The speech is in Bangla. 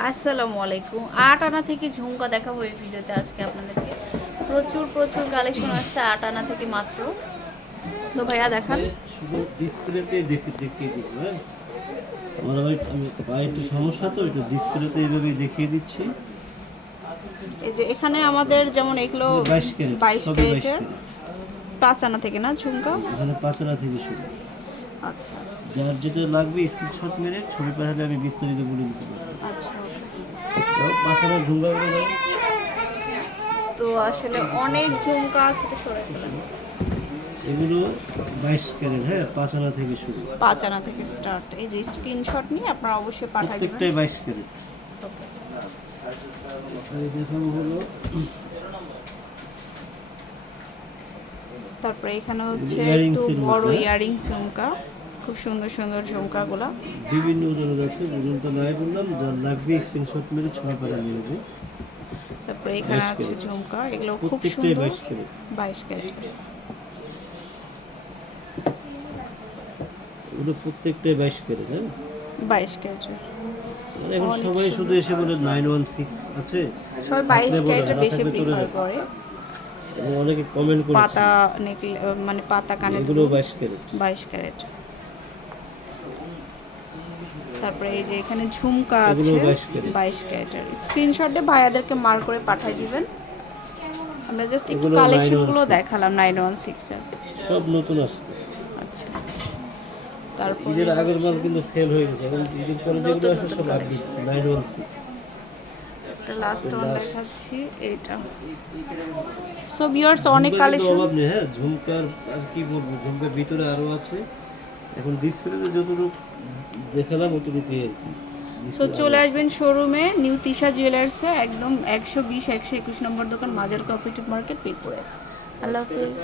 আসসালামু আলাইকুম। আট আনা থেকে ঝুমকা দেখাবো এই ভিডিওতে আজকে আপনাদেরকে। প্রচুর প্রচুর কালেকশন আসছে আট আনা থেকে মাত্র। তো ভাইয়া দেখান। শুধু ডিসপ্লেতে দেখে দেখিয়ে দিব হ্যাঁ? আমার আবার আমি পায়ে একটু সমস্যা তো একটু ডিসপ্লেতে এইভাবে দেখিয়ে দিচ্ছি। এই যে এখানে আমাদের যেমন এগুলো বাইশ ক্যারেট বাইশ ক্যারেটের পাঁচ আনা থেকে না ঝুমকা? এখানে পাঁচরা থেকে শুরু। আচ্ছা। যার যেটা লাগবে স্ক্রিনশট মেরে ছবি পাঠালে আমি বিস্তারিত বলে দিতে পারব। আচ্ছা ঝুমকাগুলো দাও। তো আসলে অনেক ঝুমকা আছে তো সরে এগুলো বাইশ ক্যারেট হ্যাঁ পাঁচরা থেকে শুরু। পাঁচ আনা থেকে স্টার্ট এই যে স্ক্রিনশট নিয়ে আপনারা অবশ্যই পাঠাই দেবেন। প্রত্যেকটাই বাইশ ক্যারেট। দেখাবো হলো। তারপরে এখানে হচ্ছে বড়। ইয়ারিং ঝুমকা। খুব সুন্দর সুন্দর ঝুমকাগুলো। বিভিন্ন ওজনের আছে ওজনটা নাই বললাম যার লাগবে স্ক্রিনশট মেরে ছবি পাঠালে নেবে। তারপরে এখানে আছে। ঝুমকা এগুলো খুব সুন্দর। বাইশ ক্যারেট। বাইশ ক্যারেট। ওগুলো প্রত্যেকটাই বাইশ ক্যারেট হ্যাঁ? বাইশ ক্যারেট। এখন সবাই শুধু এসে বলে নাইন ওয়ান সিক্স আছে। সবাই বাইশ থাকলে বলে, বেশি প্রিফার করে। অনেকে কমেন্ট করেছে। পাতা নেকলে মানে পাতা কানে এগুলো বাইশ ক্যারেট। বাইশ ক্যারেট। তারপরে এই যে এখানে ঝুমকা আছে 22 ক্যারেট। বাইশ ক্যারেটের। স্ক্রিনশটে ভাইয়াদেরকে মার করে পাঠিয়ে দিবেন। আমরা জাস্ট একটু কালেকশনগুলো দেখালাম নাইন ওয়ান সিক্সের সব নতুন আসছে। আচ্ছা। তারপরে ঈদের আগের মাল কিন্তু সেল হয়ে গেছে। এখন ঈদের পরে যেগুলো আসে সব update nine one six last one দেখাচ্ছি এটা সো ভিউয়ার্স অনেক কালেকশন অভাব নেই হ্যাঁ? ঝুমকার আর কি বলব? ঝুমকার ভিতরে আরও আছে। এখন ডিসপ্লেতে যতটুকু দেখালাম অতটুকুই আর কি। সো চলে আসবেন শোরুমে নিউ তিশা জুয়েলার্সে একদম একশো বিশ একশো একুশ নম্বর দোকান মাজার কোঅপারেটিভ মার্কেট পিরপুরে আল্লাহ হাফিজ।